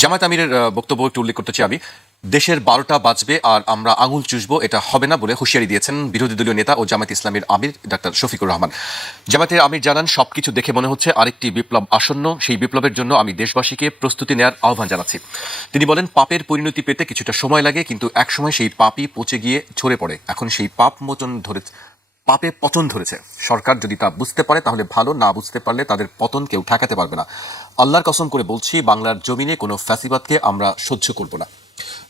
জামায়াত আমিরের বক্তব্য একটু উল্লেখ করতে চাই আমি। দেশের ১২টা বাজবে আর আমরা আঙুল চুষবো, এটা হবে না বলে হুঁশিয়ারি দিয়েছেন বিরোধী দলীয় নেতা ও জামায়াত ইসলামীর আমির ডাক্তার শফিকুর রহমান। জামায়াতের আমির জানান, সবকিছু দেখে মনে হচ্ছে আরেকটি বিপ্লব আসন্ন, সেই বিপ্লবের জন্য আমি দেশবাসীকে প্রস্তুতি নেওয়ার আহ্বান জানাচ্ছি। তিনি বলেন, পাপের পরিণতি পেতে কিছুটা সময় লাগে, কিন্তু একসময় সেই পাপই পচে গিয়ে ঝরে পড়ে। এখন সেই পাপে পতন ধরেছে। সরকার যদি তা বুঝতে পারে তাহলে ভালো, না বুঝতে পারলে তাদের পতন কেউ ঠেকাতে পারবে না। আল্লাহর কসম করে বলছি, বাংলার জমিনে কোনো ফ্যাসিবাদকে আমরা সহ্য করব না।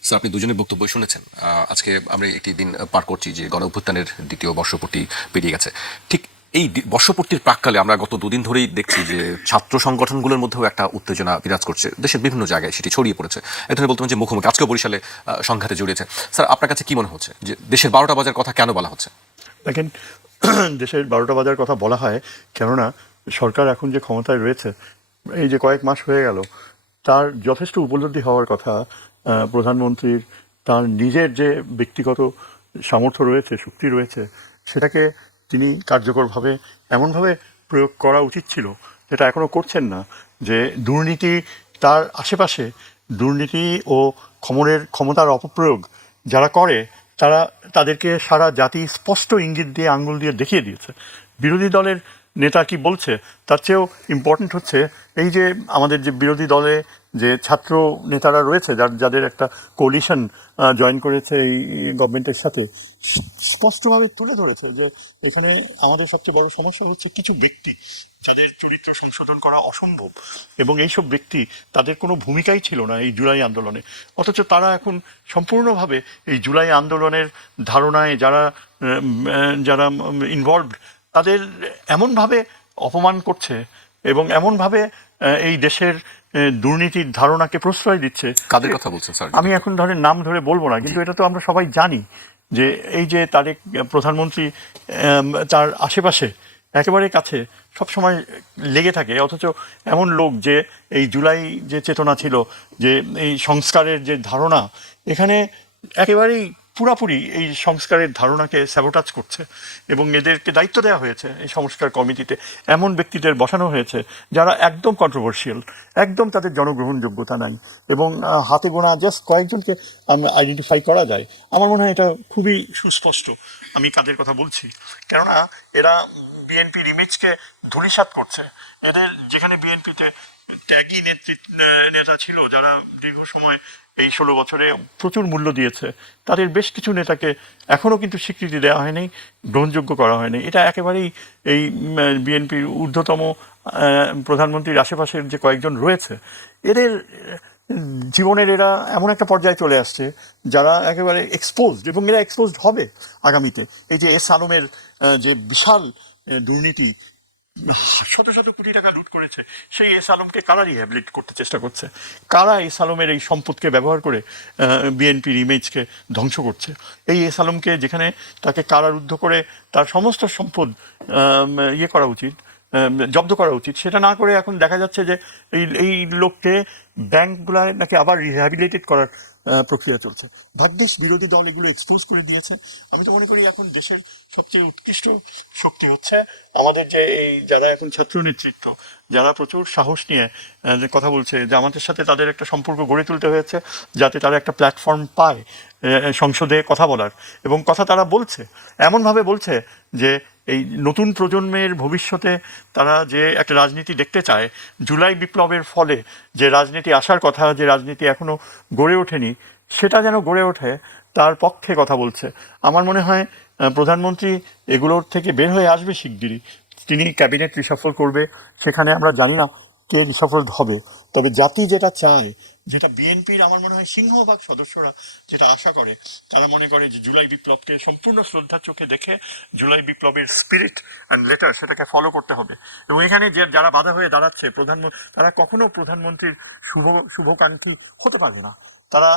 স্যার, আপনি দুজনের বক্তব্য শুনেছেন। আজকে আমরা একটি দিন পার করছি যে গণ অভ্যুত্থানের দ্বিতীয় বর্ষপূর্তি পেরিয়ে গেছে। ঠিক এই বর্ষপূর্তির প্রাক্কালে আমরা গত দুদিন ধরেই দেখছি যে ছাত্র সংগঠনগুলোর মধ্যেও একটা উত্তেজনা বিরাজ করছে, দেশের বিভিন্ন জায়গায় সেটি ছড়িয়ে পড়েছে। এক ধরনের বলতে যে মুখোমুখি আজকেও বরিশালে সংঘাতে জড়িয়েছে। স্যার, আপনার কাছে কি মনে হচ্ছে যে দেশের ১২টা বাজার কথা কেন বলা হচ্ছে? দেখেন, দেশের ১২টা বাজার কথা বলা হয় কেননা সরকার এখন যে ক্ষমতায় রয়েছে, এই যে কয়েক মাস হয়ে গেল, তার যথেষ্ট উপলব্ধি হওয়ার কথা প্রধানমন্ত্রীর, তার নিজের যে ব্যক্তিগত সামর্থ্য রয়েছে, শক্তি রয়েছে, সেটাকে তিনি কার্যকরভাবে এমনভাবে প্রয়োগ করা উচিত ছিল, যেটা এখনও করছেন না। যে দুর্নীতি, তার আশেপাশে দুর্নীতি ও ক্ষমতার অপপ্রয়োগ যারা করে, তাদেরকে সারা জাতি স্পষ্ট ইঙ্গিত দিয়ে, আঙ্গুল দিয়ে দেখিয়ে দিয়েছে। বিরোধী দলের নেতা কি বলছে তার চেয়েও ইম্পর্ট্যান্ট হচ্ছে এই যে আমাদের যে বিরোধী দলে যে ছাত্র নেতারা রয়েছে, যাদের একটা কোলিশন জয়েন করেছে এই গভর্নমেন্টের সাথে, স্পষ্টভাবে তুলে ধরেছে যে এখানে আমাদের সবচেয়ে বড় সমস্যা হচ্ছে কিছু ব্যক্তি যাদের চরিত্র সংশোধন করা অসম্ভব, এবং এইসব ব্যক্তি, তাদের কোনো ভূমিকাই ছিল না এই জুলাই আন্দোলনে, অথচ তারা এখন সম্পূর্ণভাবে এই জুলাই আন্দোলনের ধারণায় যারা যারা ইনভলভড, তাদের এমনভাবে অপমান করছে এবং এমনভাবে এই দেশের দুর্নীতির ধারণাকে প্রশ্রয় দিচ্ছে। কাদের কথা বলছেন স্যার? আমি এখন ধরেন নাম ধরে বলবো না, কিন্তু এটা তো আমরা সবাই জানি যে এই যে তারেক প্রধানমন্ত্রী তার আশেপাশে একেবারে কাছে সবসময় লেগে থাকে, অথচ এমন লোক যে এই জুলাই যে চেতনা ছিল, যে এই সংস্কারের যে ধারণা, এখানে একেবারেই পুরাপুরি এই সংস্কারের ধারণাকে স্যাবোটাজ করছে। এবং এদেরকে দায়িত্ব দেওয়া হয়েছে এই সংস্কার কমিটিতে, এমন ব্যক্তিদের বসানো হয়েছে যারা একদম কন্ট্রোভার্সিয়াল, একদম তাদের জনগ্রহণযোগ্যতা নাই, এবং হাতে গোনা জাস্ট কয়েকজনকে আইডেন্টিফাই করা যায়। আমার মনে হয় এটা খুবই সুস্পষ্ট আমি কাদের কথা বলছি, কেননা এরা বিএনপির ইমেজকে ধূলিসাৎ করছে। এদের যেখানে বিএনপিতে ত্যাগী নেতা ছিল, যারা দীর্ঘ সময় এই 16 বছরে প্রচুর মূল্য দিয়েছে, তাদের বেশ কিছু নেতাকে এখনও কিন্তু স্বীকৃতি দেওয়া হয়নি, গ্রহণযোগ্য করা হয়নি। এটা একেবারেই এই বিএনপির ঊর্ধ্বতম প্রধানমন্ত্রীর আশেপাশের যে কয়েকজন রয়েছে, এদের জীবনের এরা এমন একটা পর্যায়ে চলে আসছে যারা একেবারে এক্সপোজড, এবং এরা এক্সপোজড হবে আগামীতে। এই যে এস আলমের যে বিশাল দুর্নীতি, শত শত কোটি টাকা লুট করেছে, সেই এস আলমকে কারা রিহ্যাবিলিট করতে চেষ্টা করছে? কারা এস আলমের এই সম্পদকে ব্যবহার করে বিএনপির ইমেজকে ধ্বংস করছে? এই এস আলমকে, যেখানে তাকে কারারুদ্ধ করে তার সমস্ত সম্পদ ইয়ে করা উচিত, জব্দ করা উচিত, সেটা না করে এখন দেখা যাচ্ছে যে এই লোককে ব্যাংকগুলায় নাকি আবার রিহ্যাবিলিটেড করার প্রক্রিয়া চলছে। ভাগ্যিস বিরোধী দল এগুলো এক্সপোজ করে দিয়েছে। আমি তো মনে করি এখন দেশের সবচেয়ে উৎকৃষ্ট শক্তি হচ্ছে আমাদের যে এই যারা এখন ছাত্র নেতৃত্ব, যারা প্রচুর সাহস নিয়ে যে কথা বলছে, যে আমাদের সাথে তাদের একটা সম্পর্ক গড়ে তুলতে হয়েছে যাতে তারা একটা প্ল্যাটফর্ম পায় সংসদে কথা বলার, এবং কথা তারা বলছে, এমনভাবে বলছে যে এই নতুন প্রজন্মের ভবিষ্যতে তারা যে একটা রাজনীতি দেখতে চায়, জুলাই বিপ্লবের ফলে যে রাজনীতি আসার কথা, যে রাজনীতি এখনো গড়ে ওঠেনি, সেটা যেন গড়ে ওঠে, তার পক্ষে কথা বলছে। আমার মনে হয় প্রধানমন্ত্রী এগুলোর থেকে বের হয়ে আসবে শিগগিরই। তিনি ক্যাবিনেট রিসাফল করবে, সেখানে আমরা জানি না কে রিসাফল হবে, তবে জাতি যেটা চায়, যেটা বিএনপির আমার মনে হয় সিংহভাগ সদস্যরা যেটা আশা করে, তারা মনে করে যে জুলাই বিপ্লবকে সম্পূর্ণ শ্রদ্ধার চোখে দেখে জুলাই বিপ্লবের স্পিরিট অ্যান্ড লেটার সেটাকে ফলো করতে হবে। এবং এখানে যে যারা বাধা হয়ে দাঁড়াচ্ছে, তারা কখনো প্রধানমন্ত্রীর শুভকাঙ্ক্ষী হতে পারে না। তারা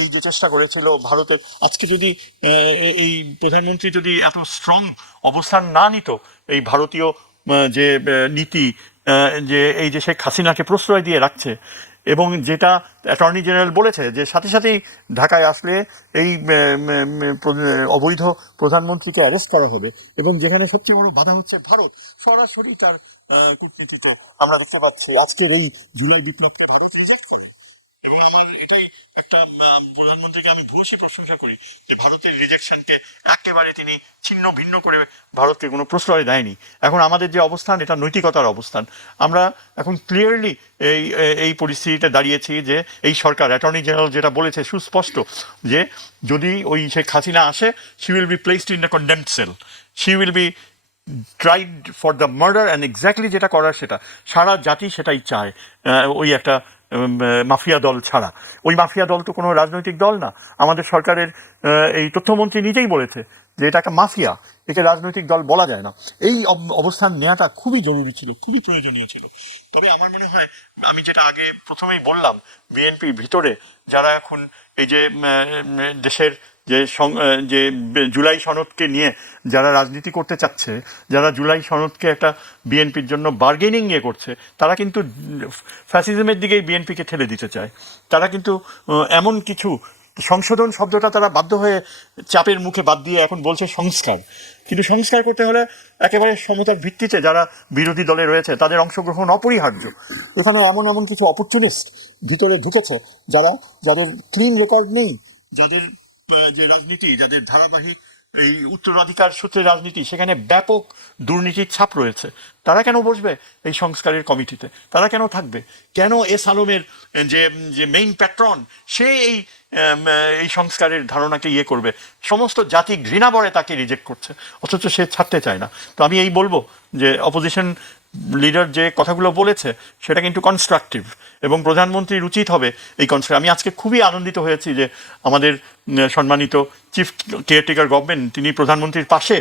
এই যে চেষ্টা করেছিল ভারতের, আজকে যদি এই প্রধানমন্ত্রী যদি এত স্ট্রং অবস্থান না নিত, এই ভারতীয় যে নীতি, যে এই যে শেখ হাসিনাকে প্রশ্রয় দিয়ে রাখছে, এবং যেটা অ্যাটর্নি জেনারেল বলেছে যে সাথে সাথেই ঢাকায় আসলে এই অবৈধ প্রধানমন্ত্রীকে অ্যারেস্ট করা হবে, এবং যেখানে সবচেয়ে বড় বাধা হচ্ছে ভারত, সরাসরি তার কূটনীতিতে আমরা দেখতে পাচ্ছি আজকের এই জুলাই বিপ্লবকে ভারত রিজেক্ট করে। আমার এটাই একটা প্রধানমন্ত্রীকে আমি ভূয়সী প্রশংসা করি যে ভারতের রিজেকশনকে একেবারে তিনি ছিন্ন ভিন্ন করে ভারতকে কোনো প্রশ্রয় দেয়নি। এখন আমাদের যে অবস্থান, এটা নৈতিকতার অবস্থান। আমরা এখন ক্লিয়ারলি এই পরিস্থিতিতে দাঁড়িয়েছি যে এই সরকার, অ্যাটর্নি জেনারেল যেটা বলেছে সুস্পষ্ট, যে যদি ওই শেখ হাসিনা আসে, she will be placed in the condemned cell, she will be tried for the murder, and exactly যেটা করার সেটা সারা জাতি সেটাই চায়। ওই একটা মাফিয়া দল ছাড়া। ওই মাফিয়া দল তো কোনো রাজনৈতিক দল না। আমাদের সরকারের এই তথ্যমন্ত্রী নিজেই বলেছে যে এটা একটা মাফিয়া, একে রাজনৈতিক দল বলা যায় না। এই অবস্থান নেওয়াটা খুবই জরুরি ছিল, খুবই প্রয়োজনীয় ছিল। তবে আমার মনে হয়, আমি যেটা আগে প্রথমেই বললাম, বিএনপির ভিতরে যারা এখন এই যে দেশের যে জুলাই সনদকে নিয়ে যারা রাজনীতি করতে চাচ্ছে, যারা জুলাই সনদকে একটা বিএনপির জন্য বার্গেনিং ইয়ে করছে, তারা কিন্তু ফ্যাসিজমের দিকেই বিএনপিকে ঠেলে দিতে চায়। তারা কিন্তু এমন কিছু সংশোধন শব্দটা তারা বাধ্য হয়ে চাপের মুখে বাদ দিয়ে এখন বলছে সংস্কার। কিন্তু সংস্কার করতে হলে একেবারে সমতার ভিত্তিতে যারা বিরোধী দলে রয়েছে তাদের অংশগ্রহণ অপরিহার্য। এখানে এমন এমন কিছু অপরচুনিস্ট ভিতরে ঢুকেছে যাদের ক্লিন রেকর্ড নেই, যাদের যে রাজনীতি, যাদের ধারাবাহিক এই উত্তরাধিকার সূত্রে রাজনীতি, সেখানে ব্যাপক দুর্নীতির ছাপ রয়েছে। তারা কেন বসবে এই সংস্কারের কমিটিতে? তারা কেন থাকবে? কেন এস আলমের যে মেইন প্যাট্রন, সে এই সংস্কারের ধারণাকে ইয়ে করবে? সমস্ত জাতি ঘৃণা ভরে তাকে রিজেক্ট করছে, অথচ সে ছাড়তে চায় না। তো আমি এই বলবো যে অপোজিশন লিডার যে কথাগুলো বলেছে সেটা কিন্তু কনস্ট্রাকটিভ, এবং প্রধানমন্ত্রীর উচিত হবে এই কনস্ট্রাকটিভ। আমি আজকে খুবই আনন্দিত হয়েছি যে আমাদের সম্মানিত চিফ কেয়ারটেকার গভর্নমেন্ট, তিনি প্রধানমন্ত্রীর পাশে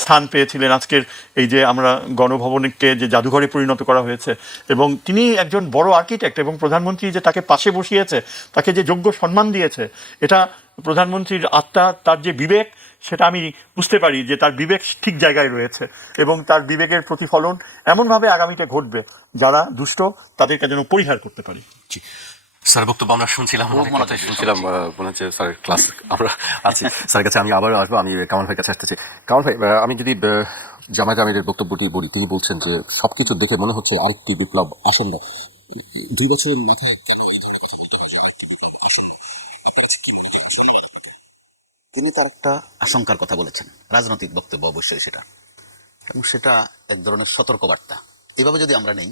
স্থান পেয়েছিলেন আজকের এই যে আমরা গণভবনকে যে জাদুঘরে পরিণত করা হয়েছে, এবং তিনি একজন বড় আর্কিটেক্ট, এবং প্রধানমন্ত্রী যে তাকে পাশে বসিয়েছে, তাকে যে যোগ্য সম্মান দিয়েছে, এটা প্রধানমন্ত্রীর আত্মা, তার যে বিবেক, সেটা আমি বুঝতে পারি যে তার বিবেক ঠিক জায়গায় রয়েছে, এবং তার বিবেকের প্রতিফলন এমনভাবে আগামীতে ঘটবে যারা দুষ্ট তাদেরকে যেন পরিহার করতে পারি। স্যার বক্তব্য আমরা শুনছিলাম, শুনছিলাম মনে হচ্ছে স্যারের ক্লাস আমরা আছি। স্যারের কাছে আমি আবারও আসবো, আমি কামাল ভাইয়ের কাছে আসতেছি। কামাল ভাই, আমি যদি জামায়াত আমিরের বক্তব্যটি বলি, তিনি বলছেন যে সবকিছু দেখে মনে হচ্ছে আরেকটি বিপ্লব আসন্ন। 2 বছরের মাথায় তিনি তার একটা আশঙ্কার কথা বলেছেন, রাজনৈতিক বক্তব্য অবশ্যই সেটা, এবং সেটা এক ধরনের সতর্কবার্তা। এভাবে যদি আমরা নেই,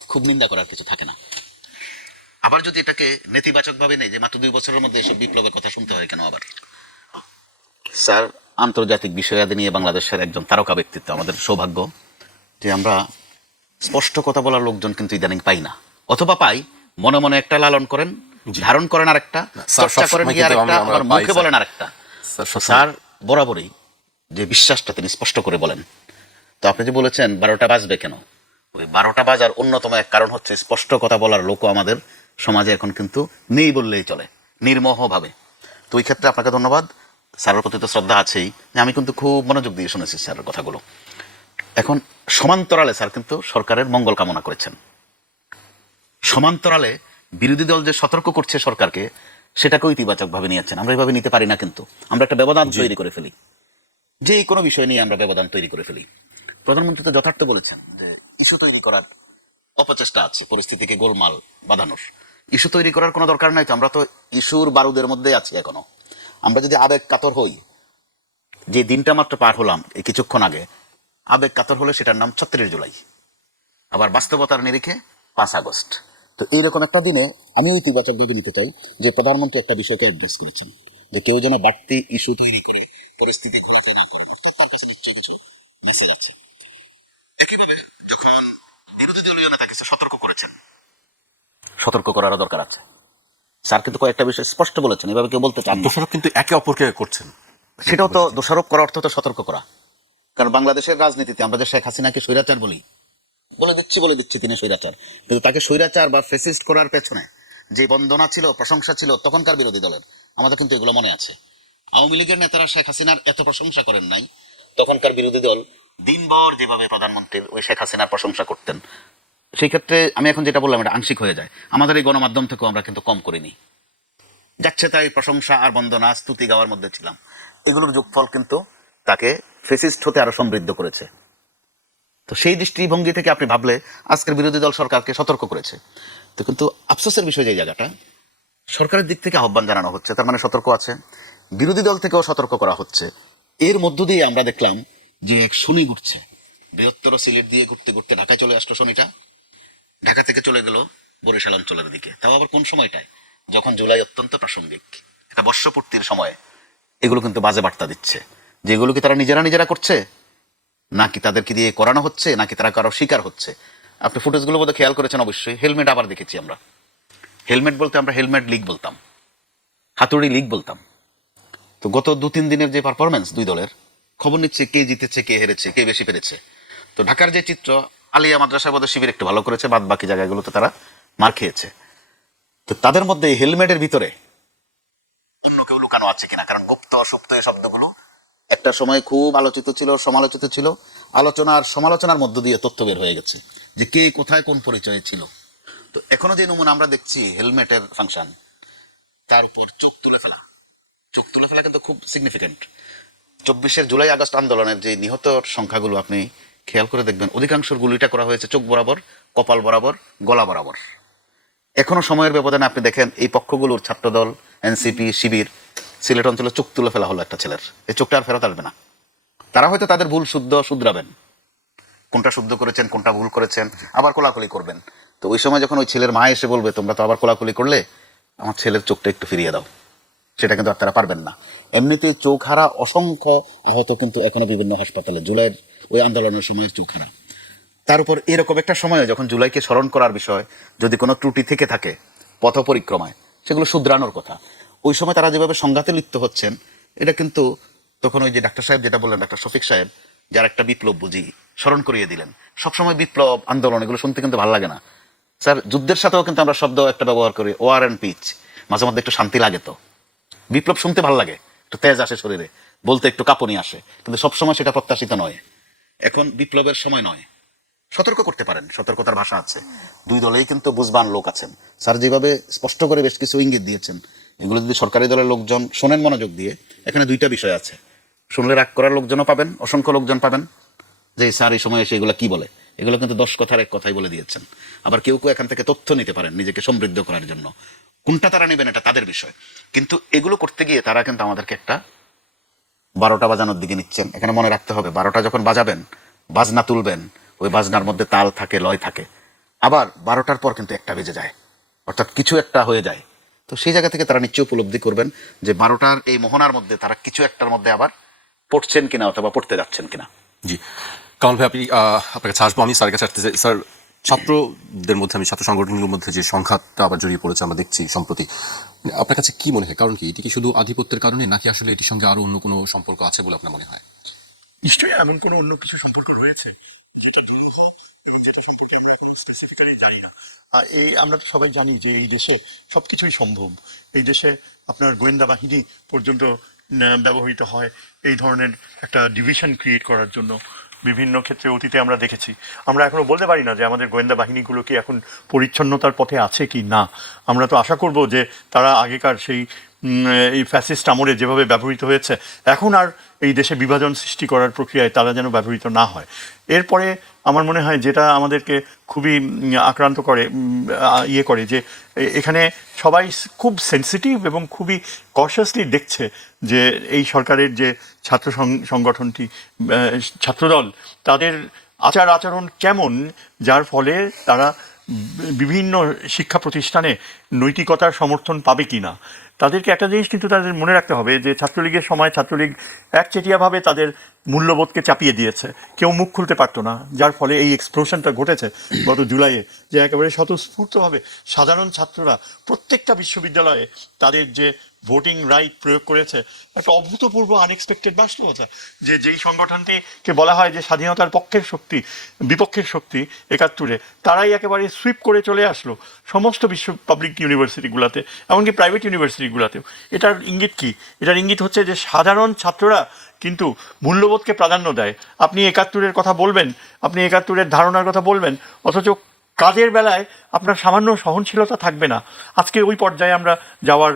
খুব নিন্দা করার কিছু থাকে না। আবার যদি এটাকে নেতিবাচক ভাবে নেই যে মাত্র 2 বছরের মধ্যে এসব বিপ্লবের কথা শুনতে হয় কেন আবার। স্যার আন্তর্জাতিক বিষয়াদি নিয়ে বাংলাদেশের একজন তারকা ব্যক্তিত্ব, আমাদের সৌভাগ্য যে আমরা স্পষ্ট কথা বলার লোকজন কিন্তু ইদানিং পাই না, অথবা পাই মনে মনে একটা লালন করেন, ধারণ করেন আরেকটা, চর্চা করেন গিয়ে আরেকটা, আবার মুখে বলেন আরেকটা। স্যার বরাবরই যে বিশ্বাসটা তিনি স্পষ্ট করে বলেন। তো আপনি যে বলেছেন 12টা বাজবে কেন, ওই 12টা বাজার অন্যতম এক কারণ হচ্ছে স্পষ্ট কথা বলার লোকও আমাদের সমাজে এখন কিন্তু নেই বললেই চলে, নির্মোহভাবে। তো ওই ক্ষেত্রে আপনাকে ধন্যবাদ। স্যারের প্রতি তো শ্রদ্ধা আছেই, যে আমি কিন্তু খুব মনোযোগ দিয়ে শুনেছি স্যারের কথাগুলো। এখন সমান্তরালে স্যার কিন্তু সরকারের মঙ্গল কামনা করেছেন। সমান্তরালে বিরোধী দল যে সতর্ক করছে সরকারকে, সেটাকেও ইতিবাচকভাবে নিয়েছেন। আমরা এইভাবে নিতে পারি না, কিন্তু আমরা একটা ব্যবধান তৈরি করে ফেলি, যে কোনো বিষয় নিয়ে আমরা ব্যবধান তৈরি করে ফেলি। প্রধানমন্ত্রী তো যথার্থ বলেছেন যে ইস্যু তৈরি করার অপচেষ্টা আছে, পরিস্থিতিকে গোলমাল বাঁধানোর। ইস্যু তৈরি করার কোনো দরকার নাই তো, আমরা তো ইস্যুর বারুদের মধ্যে আছি এখনো। আমরা যদি আবেগ কাতর হই, যে দিনটা মাত্র পার হলাম এই কিছুক্ষণ আগে, আবেগ কাতর হলে সেটার নাম 36 জুলাই, আবার বাস্তবতার নিরিখে 5 আগস্ট। তো এইরকম একটা দিনে আমি ইতিবাচকভাবে নিতে চাই যে প্রধানমন্ত্রী একটা বিষয়কে অ্যাড্রেস করেছেন, যে কেউ যেন বাড়তি ইস্যু তৈরি করে পরিস্থিতি ঘোলাতে না করেন, অর্থাৎ তার কাছে নিশ্চয়ই কিছু মেসেজ আছে। একইভাবে যখন বিরোধী দলীয় নেতা কিছু সতর্ক করেছেন, সতর্ক করারও দরকার আছে। স্যার কিন্তু কয়েকটা বিষয় স্পষ্ট বলেছেন, এভাবে কেউ বলতে চান না। দোষারোপ কিন্তু একে অপরকে করছেন, সেটাও তো দোষারোপ করা অর্থ তো সতর্ক করা। কারণ বাংলাদেশের রাজনীতিতে আমরা যে শেখ হাসিনাকে স্বৈরাচার বলি, বলে দিচ্ছি তিনি স্বৈরাচার, কিন্তু তাকে স্বৈরাচার বা ফেসিস্ট করার পেছনে যে বন্দনা ছিল, প্রশংসা ছিল তখনকার বিরোধী দলের, আমাদের কিন্তু এগুলো মনে আছে। আওয়ামী লীগের নেতারা শেখ হাসিনার এত প্রশংসা করেন নাই, তখনকার বিরোধী দল দিনভর যেভাবে প্রধানমন্ত্রীর ওই শেখ হাসিনার প্রশংসা করতেন। সেই ক্ষেত্রে আমি এখন যেটা বললাম এটা আংশিক হয়ে যায়। আমাদের এই গণমাধ্যম থেকেও আমরা কিন্তু কম করিনি, যাচ্ছে তাই প্রশংসা আর বন্দনা স্তুতি গাওয়ার মধ্যে ছিলাম। এগুলোর যোগফল কিন্তু তাকে ফেসিস্ট হতে আরো সমৃদ্ধ করেছে। তো সেই দৃষ্টিভঙ্গি থেকে আপনি ভাবলে আজকের বিরোধী দল সরকারকে সতর্ক করেছে। তো কিন্তু আফসোসের বিষয় যে জায়গাটা, সরকারের দিক থেকে আহ্বান জানানো হচ্ছে, তার মানে সতর্ক আছে, বিরোধী দল থেকেও সতর্ক করা হচ্ছে। এর মধ্য দিয়ে আমরা দেখলাম যে এক শনি ঘুরছে, বৃহত্তর সিলেট দিয়ে ঘুরতে ঘুরতে ঢাকায় চলে আসলো শনিটা, ঢাকা থেকে চলে গেল বরিশাল অঞ্চলের দিকে। তাও আবার কোন সময়টায়? যখন জুলাই অত্যন্ত প্রাসঙ্গিক, একটা বর্ষপূর্তির সময়। এগুলো কিন্তু বাজে বার্তা দিচ্ছে যে এগুলো কি তারা নিজেরা করছে, নাকি তাদেরকে দিয়ে করানো হচ্ছে, নাকি তারা কারো শিকার হচ্ছে। আপনি ফুটেজগুলো বোধহয় খেয়াল করেছেন অবশ্যই। হেলমেট আবার দেখেছি আমরা। হেলমেট বলতে আমরা হেলমেট লিগ বলতাম, হাতুড়ি লিগ বলতাম। তো গত 2-3 দিনের যে পারফরমেন্স দুই দলের, খবর নিচ্ছে কে জিতেছে, কে হেরেছে, কে বেশি পেরেছে। তো ঢাকার যে চিত্র, আলিয়া মাদ্রাসা বোধহয় শিবির একটু ভালো করেছে, বাদ বাকি জায়গাগুলোতে তারা মার খেয়েছে। তো তাদের মধ্যে হেলমেটের ভিতরে অন্য কেউ লুকানো আছে কিনা, কারণ গুপ্ত সুপ্ত এই শব্দগুলো একটা সময় খুব আলোচিত ছিল, সমালোচিত ছিল। আলোচনার সমালোচনার মধ্য দিয়ে তথ্য বের হয়ে গেছে যে কে কোথায় কোন পরিচয়ে ছিল। তো এখনো যে নমুনা আমরা দেখছি হেলমেটের ফাংশন, তার উপর চোখ তুলে ফেলা কিন্তু খুব সিগনিফিকেন্ট। 24 জুলাই আগস্ট আন্দোলনের যে নিহত সংখ্যাগুলো আপনি খেয়াল করে দেখবেন, অধিকাংশের গুলিটা করা হয়েছে চোখ বরাবর, কপাল বরাবর, গলা বরাবর। এখনো সময়ের ব্যবধানে আপনি দেখেন এই পক্ষগুলোর ছাত্রদল, এনসিপি, শিবির, সিলেট অঞ্চলে চোখ তুলে ফেলা হলো একটা ছেলের। এই চোখটা আর ফেরত আসবে না। তারা হয়তো তাদের ভুল শুধরাবেন, কোনটা শুদ্ধ করেছেন, কোনটা ভুল করেছেন, আবার কোলাকুলি করবেন। তো ওই সময় যখন ওই ছেলের মা এসে বলবে তোমরা তো আবার কোলাকুলি করলে, আমার ছেলের চোখটা একটু ফিরিয়ে দাও, সেটা কিন্তু আর তারা পারবেন না। এমনিতে চোখ হারা অসংখ্য আহত কিন্তু এখনো বিভিন্ন হাসপাতালে, জুলাইয়ের ওই আন্দোলনের সময় চোখ হারা। তার উপর এরকম একটা সময়ে যখন জুলাইকে স্মরণ করার বিষয় যদি কোনো ত্রুটি থেকে থাকে পথ পরিক্রমায়, সেগুলো শুধরানোর কথা। ওই সময় তারা যেভাবে সংঘাতে লিপ্ত হচ্ছেন, এটা কিন্তু তখন ওই যে ডাক্তার সাহেব যেটা বললেন, ডাক্তার শফিক সাহেব, যার একটা বিপ্লব বুঝি স্মরণ করিয়ে দিলেন। সবসময় বিপ্লব আন্দোলন এগুলো শুনতে কিন্তু ভালো লাগে না স্যার। যুদ্ধের সাথেও কিন্তু আমরা শব্দ একটা ব্যবহার করি, ওয়ার অ্যান্ড পিচ। মাঝে মধ্যে একটু শান্তি লাগে। তো বিপ্লব শুনতে ভালো লাগে, একটু তেজ আসে শরীরে, বলতে একটু কাঁপুনি আসে, কিন্তু সবসময় সেটা প্রত্যাশিত নয়। এখন বিপ্লবের সময় নয়। সতর্ক করতে পারেন, সতর্কতার ভাষা আছে। দুই দলেই কিন্তু বুঝবান লোক আছেন। স্যার যেভাবে স্পষ্ট করে বেশ কিছু ইঙ্গিত দিয়েছেন, এগুলো যদি সরকারি দলের লোকজন শোনেন মনোযোগ দিয়ে, এখানে দুইটা বিষয় আছে। শুনলে রাগ করার লোকজনও পাবেন, অসংখ্য লোকজন পাবেন যে স্যার এই সময় এসে এগুলো কি বলে। এগুলো কিন্তু 10 কথার এক কথাই বলে দিয়েছেন। আবার কেউ কেউ এখান থেকে তথ্য নিতে পারেন নিজেকে সমৃদ্ধ করার জন্য। কোনটা তারা নেবেন এটা তাদের বিষয়। কিন্তু এগুলো করতে গিয়ে তারা কিন্তু আমাদেরকে একটা 12টা বাজানোর দিকে নিচ্ছেন। এখানে মনে রাখতে হবে, 12টা যখন বাজাবেন, বাজনা তুলবেন, ওই বাজনার মধ্যে তাল থাকে, লয় থাকে। আবার 12টার পর কিন্তু একটা বেজে যায়, অর্থাৎ কিছু একটা হয়ে যায়। তো সেই জায়গা থেকে তারা নিশ্চয়ই উপলব্ধি করবেন যে 12টার এই মোহনার মধ্যে তারা কিছু একটার মধ্যে আবার পড়ছেন কিনা অথবা পড়তে যাচ্ছেন কিনা। জি, কামাল ভাই, আপনার কাছে আসবো। আমি স্যারের কাছে আসতে চাই। স্যার, ছাত্রদের মধ্যে, ছাত্র সংগঠনগুলোর মধ্যে যে সংঘাতটা আবার জড়িয়ে পড়েছে আমরা দেখছি সম্প্রতি, আপনার কাছে কি মনে হয়, কারণ কি? এটি কি শুধু আধিপত্যের কারণে, নাকি আসলে এটির সঙ্গে আরো অন্য কোনো সম্পর্ক আছে বলে আপনার মনে হয়? নিশ্চয়ই এমন কোনো অন্য কিছু সম্পর্ক রয়েছে যেটা সম্পর্কে আমরা স্পেসিফিক্যালি জানি না। এই আমরা তো সবাই জানি যে এই দেশে সবকিছুই সম্ভব। এই দেশে আপনার গোয়েন্দা বাহিনী পর্যন্ত ব্যবহৃত হয় এই ধরনের একটা ডিভিশন ক্রিয়েট করার জন্য। বিভিন্ন ক্ষেত্রে অতীতে আমরা দেখেছি। আমরা এখনো বলতে পারি না যে আমাদের গোয়েন্দা বাহিনীগুলো কি এখন পরিচ্ছন্নতার পথে আছে কি না। আমরা তো আশা করব যে তারা আগেকার সেই এই ফ্যাসিস্ট আমলে যেভাবে ব্যবহৃত হয়েছে, এখন আর এই দেশে বিভাজন সৃষ্টি করার প্রক্রিয়ায় তারা যেন ব্যবহৃত না হয়। এরপরে আমার মনে হয় যেটা আমাদেরকে খুবই আক্রান্ত করে, ইয়ে করে, যে এখানে সবাই খুব সেন্সিটিভ এবং খুবই কশাসলি দেখছে যে এই সরকারের যে ছাত্র সংগঠনটি, ছাত্রদল, তাদের আচরণ কেমন, যার ফলে তারা বিভিন্ন শিক্ষা প্রতিষ্ঠানে নৈতিকতার সমর্থন পাবে কি না। তাদেরকে একটা জিনিস কিন্তু তাদের মনে রাখতে হবে যে ছাত্রলীগের সময় ছাত্রলীগ একচেটিয়াভাবে তাদের মূল্যবোধকে চাপিয়ে দিয়েছে, কেউ মুখ খুলতে পারতো না, যার ফলে এই এক্সপ্লোশনটা ঘটেছে গত জুলাইয়ে, যে একেবারে স্বতঃস্ফূর্তভাবে সাধারণ ছাত্ররা প্রত্যেকটা বিশ্ববিদ্যালয়ে তাদের যে ভোটিং রাইট প্রয়োগ করেছে। একটা অভূতপূর্ব আনএক্সপেক্টেড বাস্তবতা যে যেই সংগঠনটিকে বলা হয় যে স্বাধীনতার পক্ষের শক্তি, বিপক্ষের শক্তি 71-এ, তারাই একেবারে সুইপ করে চলে আসলো সমস্ত বিশ্ব পাবলিক ইউনিভার্সিটিগুলোতে, এমনকি প্রাইভেট ইউনিভার্সিটিগুলোতেও। এটার ইঙ্গিত কি? এটার ইঙ্গিত হচ্ছে যে সাধারণ ছাত্ররা কিন্তু মূল্যবোধকে প্রাধান্য দেয়। আপনি 71-এর কথা বলবেন, আপনি 71-এর ধারণার কথা বলবেন, অথচ কাজের বেলায় আপনার সামান্য সহনশীলতা থাকবে না। আজকে ওই পর্যায়ে আমরা যাওয়ার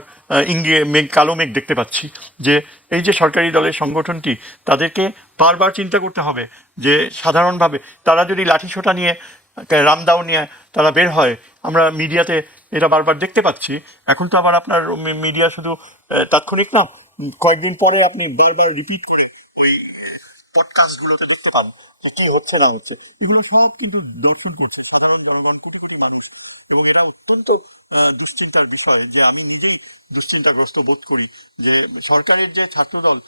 কালো মেঘ দেখতে পাচ্ছি যে এই যে সরকারি দলের সংগঠনটি, তাদেরকে বারবার চিন্তা করতে হবে যে সাধারণভাবে তারা যদি লাঠিসোঁটা নিয়ে রামদাও নিয়ে তারা বের হয়, আমরা মিডিয়াতে এটা বারবার দেখতে পাচ্ছি। এখন তো আবার আপনার মিডিয়া শুধু তাৎক্ষণিক না, কয়েকদিন পরে আপনি বারবার রিপিট করে ওই পডকাস্টগুলোতে দেখতে পান যে কি হচ্ছে না হচ্ছে। এগুলো সব কিন্তু দর্শন করছে সাধারণ জনগণ, কোটি কোটি মানুষ। এবং এরা অত্যন্ত দুশ্চিন্তার বিষয়, যে আমি নিজেই দুশ্চিন্তাগ্রস্ত বোধ করি যে সরকারের যে ছাত্রদল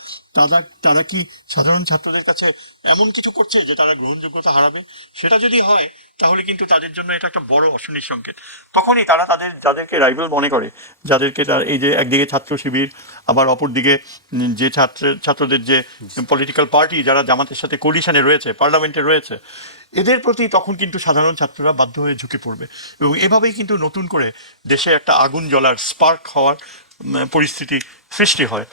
তারা কি সাধারণ ছাত্রদের কাছে এমন কিছু করছে যে তারা গ্রহণযোগ্যতা হারাবে। সেটা যদি হয় তাহলে কিন্তু তাদের জন্য এটা একটা বড় অশনির সংকেত। তখনই তারা যাদেরকে রাইভাল মনে করে, যাদেরকে এই যে একদিকে ছাত্র শিবির, আবার অপরদিকে যে ছাত্রদের যে পলিটিক্যাল পার্টি যারা জামাতের সাথে কোলিশনে রয়েছে, পার্লামেন্টে রয়েছে, এদের প্রতি তখন কিন্তু সাধারণ ছাত্ররা বাধ্য হয়ে ঝুঁকে পড়বে। এবং এভাবেই কিন্তু নতুন করে দেশে একটা আগুন জ্বলার, স্পার্ক হওয়ার পরিস্থিতি সৃষ্টি হয়।